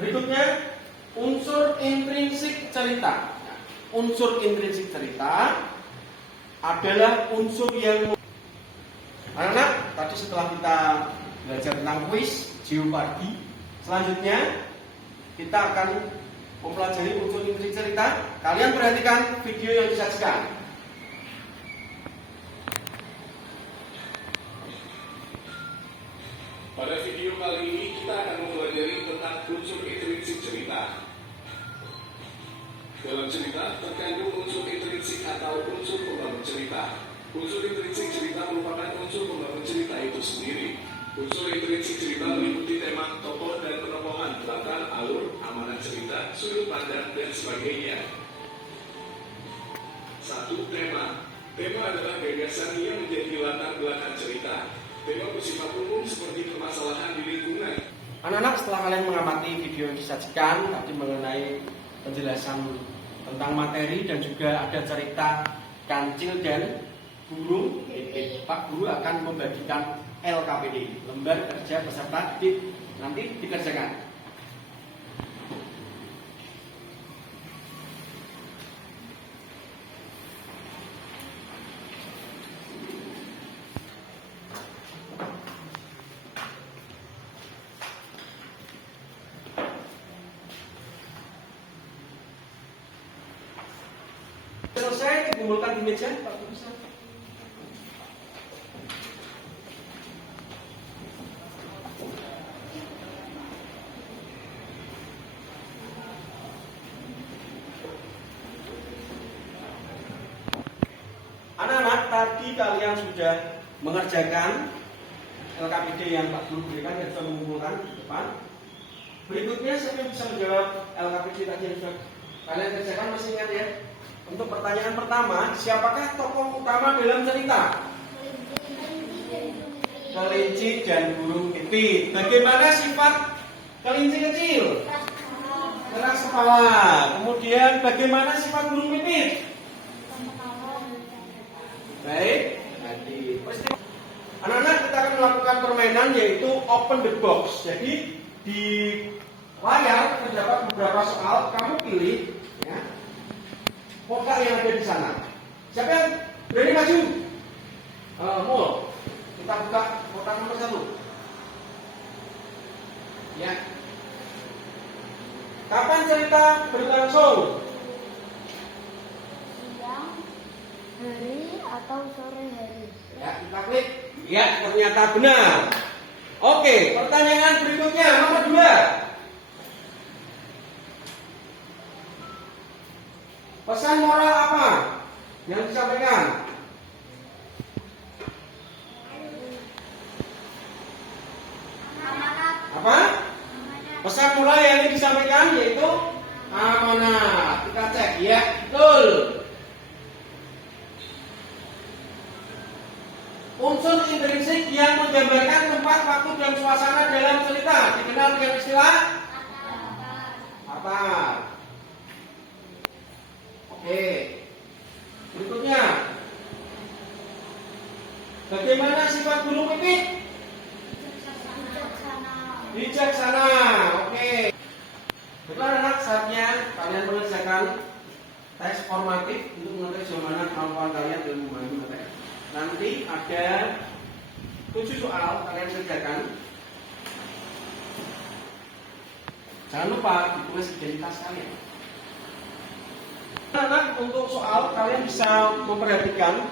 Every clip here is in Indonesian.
Berikutnya unsur intrinsik cerita. Unsur intrinsik cerita adalah unsur yang anak-anak tadi setelah kita belajar tentang kuis Jeopardy, selanjutnya kita akan mempelajari unsur intrinsik cerita. Kalian perhatikan video yang disajikan. Pada video kali ini kita akan mempelajari tentang unsur intrinsik cerita. Dalam cerita terkandung unsur intrinsik atau unsur pembangun cerita. Unsur intrinsik cerita merupakan unsur pembangun cerita itu sendiri. Unsur intrinsik cerita meliputi tema, tokoh dan penokohan, latar, alur, amanat cerita, sudut pandang dan sebagainya. 1. Tema. Tema adalah gagasan yang menjadi latar belakang cerita. Tema bersifat umum seperti permasalahan di lingkungan. Anak-anak, setelah kalian mengamati video yang disajikan tadi mengenai penjelasan tentang materi dan juga ada cerita kancil dan burung, Pak Guru akan membagikan LKPD, lembar kerja peserta didik, nanti dikerjakan. Selesai dikumpulkan di meja, Pak Guru. Anak-anak, tadi kalian sudah mengerjakan LKPD yang Pak Guru berikan dan sudah mengumpulkan di depan. Berikutnya siapa yang bisa menjawab LKPD tadi yang sudah kalian kerjakan? Masih ingat ya? Untuk pertanyaan pertama, siapakah tokoh utama dalam cerita? Kelinci dan burung pipit. Bagaimana sifat kelinci kecil? Keras kepala. Kemudian bagaimana sifat burung pipit? Baik. Anak-anak, kita akan melakukan permainan yaitu open the box. Jadi di layar terdapat beberapa soal. Kamu pilih ya, kotak yang ada di sana. Siapa yang berani maju? Mul. Kita buka kotak nomor 1. Ya. Kapan cerita berlangsung? Siang, hari, atau sore hari? Ya, kita klik. Ya, ternyata benar. Oke, pertanyaan berikutnya nomor 2. Pesan moral apa yang disampaikan? Amanat. Apa? Pesan moral yang disampaikan yaitu amanat. Kita cek, ya, betul. Unsur intrinsik yang menggambarkan tempat, waktu, dan suasana dalam cerita dikenal dengan istilah apa? Oke. Berikutnya, bagaimana sifat burung pipit? Bijaksana. Oke. Baiklah anak, saatnya kalian mengerjakan tes formatif untuk mengetahui sejauh mana kemampuan kalian dalam memahami materi. Nanti ada 7 soal kalian kerjakan. Jangan lupa ditulis identitas kalian. Anak, untuk soal kalian bisa memperhatikan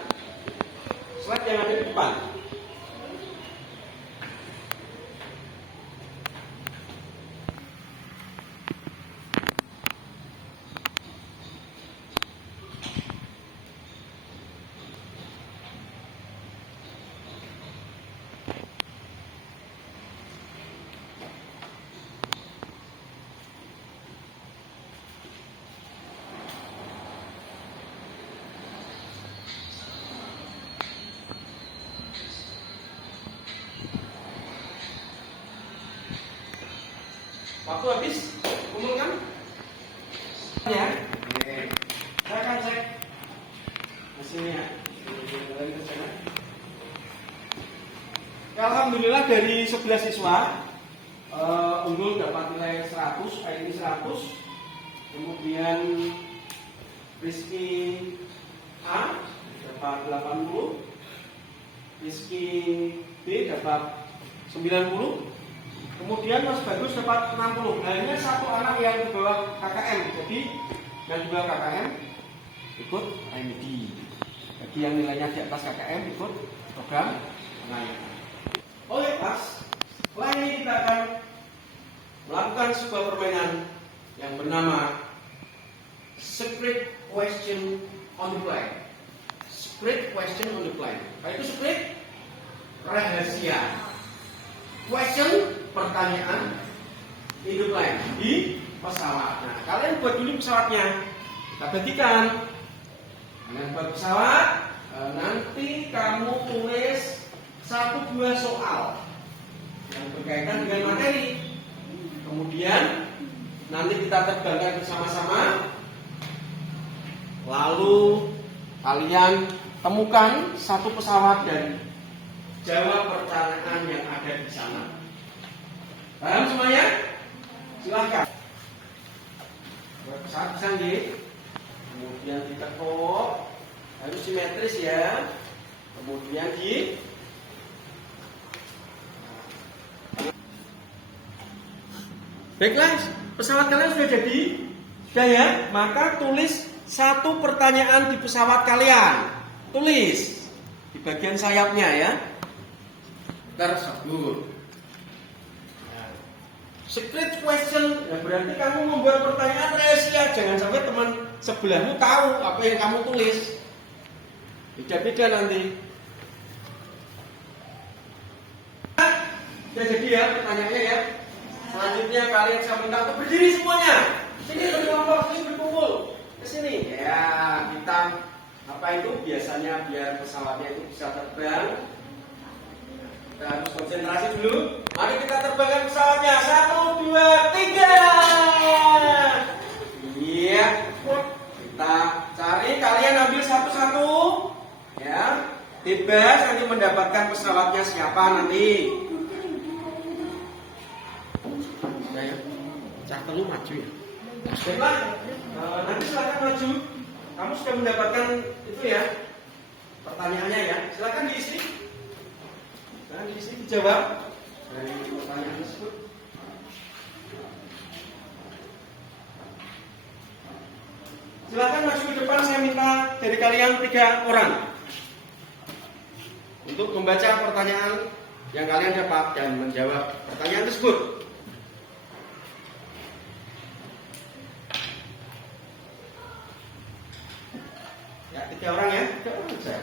slide yang ada di depan. Waktu habis, kumpulkan. Ya. Oke. Saya akan cek hasilnya. Alhamdulillah dari 11 siswa unggul dapat nilai 100, ini 100. Kemudian Rizky A dapat 80, Rizky B dapat 90, kemudian Mas Bagus dapat 60. Hanya satu anak yang di bawah KKM, jadi yang di bawah KKM ikut MD. Bagi yang nilainya di atas KKM ikut program pengayaan. Oke, Mas. Setelah ini kita akan melakukan sebuah permainan yang bernama Secret Question on the Fly. Secret Question on the Fly. Apa itu secret? Rahasia. Question, pertanyaan, in the plane, di pesawat. Nah, kalian buat dulu pesawatnya. Kita bagikan. Kalian buat pesawat. Nanti kamu tulis 1-2 soal yang berkaitan dengan materi. Kemudian nanti kita terbangkan bersama-sama. Lalu kalian temukan satu pesawat dan jawab pertanyaan yang ada di sana. Paham semuanya? Silahkan. Buat pesawat canggih. Kemudian ditekuk. Harus simetris ya. Kemudian di baiklah, pesawat kalian sudah jadi. Sudah ya, maka tulis satu pertanyaan di pesawat kalian. Tulis di bagian sayapnya ya. Tersebut. Nah, secret question, ya berarti kamu membuat pertanyaan rahasia. Jangan sampai teman sebelahmu tahu apa yang kamu tulis. Beda-beda nanti. Sudah jadi ya pertanyaannya ya. Selanjutnya kalian saya minta untuk berdiri semuanya. Sini berkelompok, sini berkumpul. Ke sini. Ya, kita apa itu biasanya biar pesawatnya itu bisa terbang. Kita harus konsentrasi dulu. Mari kita terbangkan pesawatnya. 1, 2, 3. Iya. Kita cari. Kalian ambil satu-satu. Ya. Bebas nanti mendapatkan pesawatnya siapa nanti. Ya. Cah telu maju ya. Baiklah. Nanti silakan maju. Kamu sudah mendapatkan itu ya. Pertanyaannya ya. Silakan diisi. Dan diisi dijawab dari pertanyaan tersebut. Silakan maju ke depan. Saya minta dari kalian 3 orang untuk membaca pertanyaan yang kalian dapat dan menjawab pertanyaan tersebut. Ya, 3 orang ya. 3 orang saja.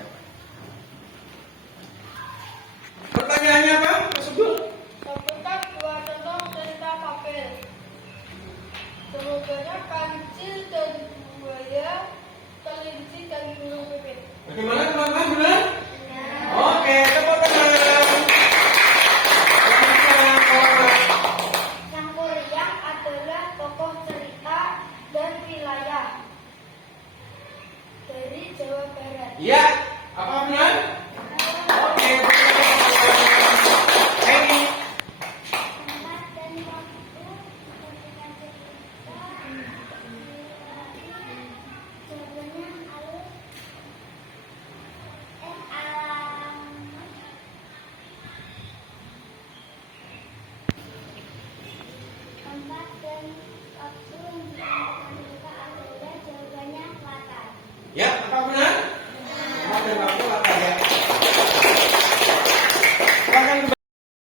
Pertanyaannya apa? Tersebut. Sebutkan 2 contoh cerita fabel. Semoga kancil dan buaya, kelinci dan burung pipit. Bagaimana teman-teman, benar? Oke, tepuk tangan. Sang Kuryang adalah tokoh cerita dan wilayah dari Jawa Barat. Iya, apa benar? Oke. Ini Tempat dan waktu ketika cerita jawabannya alam. Tempat dan waktu yang